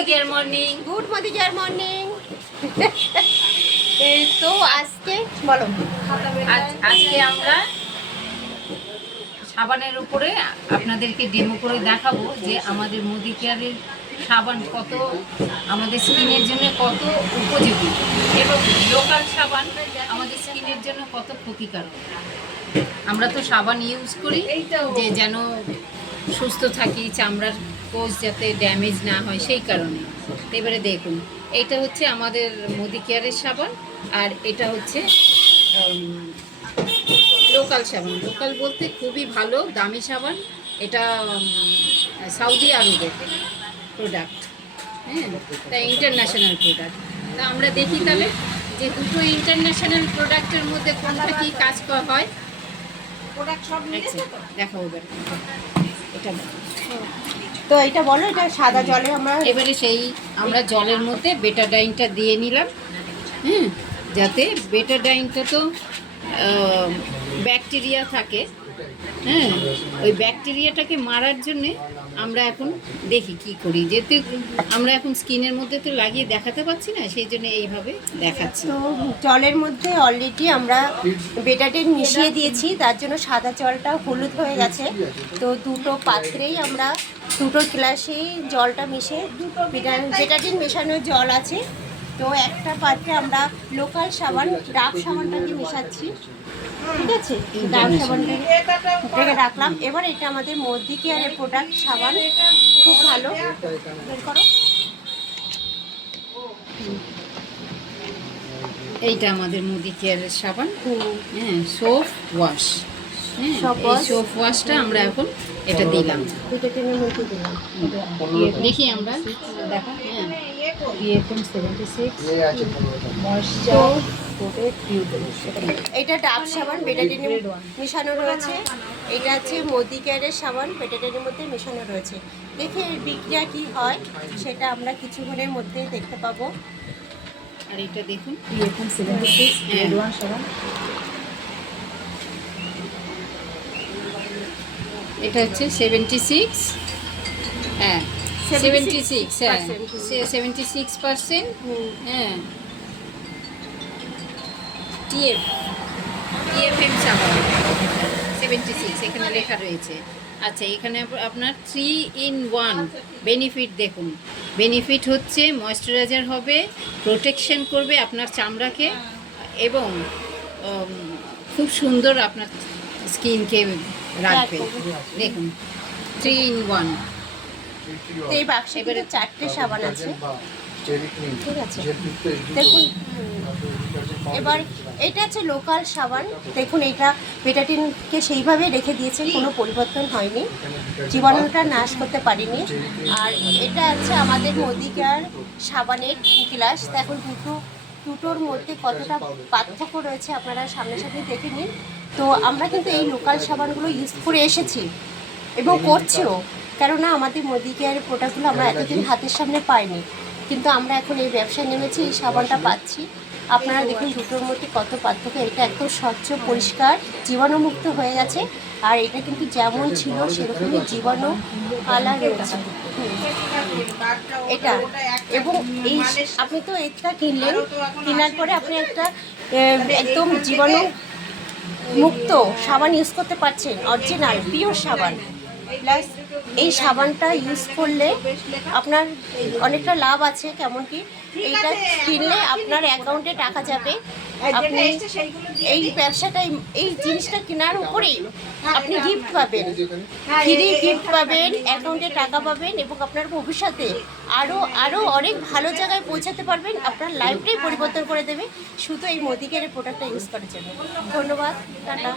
মদিকেয়ার morning. Good Modicare morning. তো আজকে বলো, আজকে আমরা সাবানের উপরে আপনাদেরকে ডেমো করে দেখাবো যে আমাদের মদিকেয়ারের সাবান কত আমাদের স্কিনের জন্য কত উপযোগী এবং লোকাল সাবান আমাদের স্কিনের জন্য কত ক্ষতিকারক। আমরা তো সাবান ইউজ করি যে যেন সুস্থ থাকি, চামড়ার কোষ যাতে ড্যামেজ না হয় সেই কারণে। এবারে দেখুন, এইটা হচ্ছে আমাদের মদিকেয়ারের সাবান আর এটা হচ্ছে লোকাল সাবান। লোকাল বলতে খুবই ভালো দামি সাবান। এটা সৌদি আরবের প্রোডাক্ট, হ্যাঁ, তাই ইন্টারন্যাশনাল প্রোডাক্ট। তা আমরা দেখি তাহলে যে দুটো ইন্টারন্যাশনাল প্রোডাক্টের মধ্যে কোনটা কি কাজ হয়। দেখাবো এবার এটা। তো এটা বলো, এটা সাদা জলে আমরা এবারে আমরা জলের মধ্যে বেটাডাইনটা দিয়ে নিলাম, হ্যাঁ, যাতে বেটাডাইনটা তো ব্যাকটেরিয়া থাকে, হ্যাঁ, ওই ব্যাকটেরিয়াটাকে মারার জন্যে আমরা এখন দেখি কি করি, যেহেতু আমরা এখন স্কিনের মধ্যে তো লাগিয়ে দেখাতে পারছি না, সেই জন্য এইভাবে দেখাচ্ছি। তো জলের মধ্যে অলরেডি আমরা বেটাডিন মিশিয়ে দিয়েছি, তার জন্য সাদা জলটা হলুদ হয়ে গেছে। তো দুটো পাত্রেই আমরা দুটো গ্লাসেই জলটা মিশে, বেটাডিন মেশানো জল আছে, তো একটা পাত্রে আমরা লোকাল সাবান ডাব সাবানটাকে মেশাচ্ছি, ঠিক আছে। ডাব সাবানটাকে রাখলাম। এবার এটা আমাদের মদিকেয়ারের প্রোডাক্ট সাবান, খুব ভালো। বের করো। এইটা আমাদের মদিকেয়ারের সাবান, হ্যাঁ, সোপ ওয়াশ, হ্যাঁ, এই সোপ ওয়াশটা আমরা এখন এটা দিলাম, দেখি আমরা দেখো, হ্যাঁ, এটা ডাব সাবান বেটাডিনে মেশানো রয়েছে, এটা হচ্ছে মদিকেয়ারের সাবান বেটাডিনের মধ্যে মেশানো রয়েছে। দেখে এর বিক্রিয়া কী হয় সেটা আমরা কিছুক্ষণের মধ্যে দেখতে পাবো। আর এটা দেখুন, এটা হচ্ছে 76, হ্যাঁ 76, হ্যাঁ 76%, হ্যাঁ টিএফএম সাবান 76 এখানে লেখা রয়েছে। আচ্ছা, এখানে আপনার 3-in-1 বেনিফিট দেখুন। বেনিফিট হচ্ছে ময়েশ্চারাইজার হবে, প্রোটেকশন করবে আপনার চামড়াকে এবং খুব সুন্দর আপনার স্কিনকে রাখবে। দেখুন 3-in-1। এই বাক্সে এবারে 4টে সাবান আছে, ঠিক আছে। দেখুন, এবার এটা হচ্ছে লোকাল সাবান। দেখুন, এটা বেটাডিনকে সেইভাবে রেখে দিয়েছে, কোনো পরিবর্তন হয়নি, জীবাণুটা নাশ করতে পারিনি। আর এটা আছে আমাদের মদিকেয়ার সাবানের গ্লাস। দেখুন দুটোর মধ্যে কতটা পার্থক্য রয়েছে আপনারা সামনাসামনি দেখে নিন। তো আমরা কিন্তু এই লোকাল সাবানগুলো ইউজ করে এসেছি এবং করছিও, কেননা আমাদের মদিকেয়ারের প্রোডাক্টগুলো আমরা এতদিন হাতের সামনে পাইনি, কিন্তু আমরা এখন এই ব্যবসায় নেমেছি, এই সাবানটা পাচ্ছি। আপনারা দেখুন দুটোর মধ্যে কত পার্থক্য। এটা একদম স্বচ্ছ পরিষ্কার জীবাণুমুক্ত হয়ে গেছে, আর এটা কিন্তু যেমন ছিল সেরকমই জীবাণু আলা রয়েছে এটা। এবং এই আপনি তো এটা কিনলেন, কেনার পরে আপনি একটা একদম জীবাণু মুক্ত সাবান ইউজ করতে পারছেন, অরিজিনাল পিওর সাবান। প্লাস এই সাবানটা ইউজ করলে আপনার অনেকটা লাভ আছে। কেমন কি, এইটা কিনলে আপনার অ্যাকাউন্টে টাকা যাবে, আপনি এই ব্যবসাটা এই জিনিসটা কেনার উপরেই আপনি গিফট পাবেন, ফ্রি গিফট পাবেন, অ্যাকাউন্টে টাকা পাবেন এবং আপনার ভবিষ্যতে আরও অনেক ভালো জায়গায় পৌঁছাতে পারবেন। আপনার লাইফটাই পরিবর্তন করে দেবে শুধু এই মদিকেয়ারের প্রোডাক্টটা ইউজ করার জন্য। ধন্যবাদ, টাটা।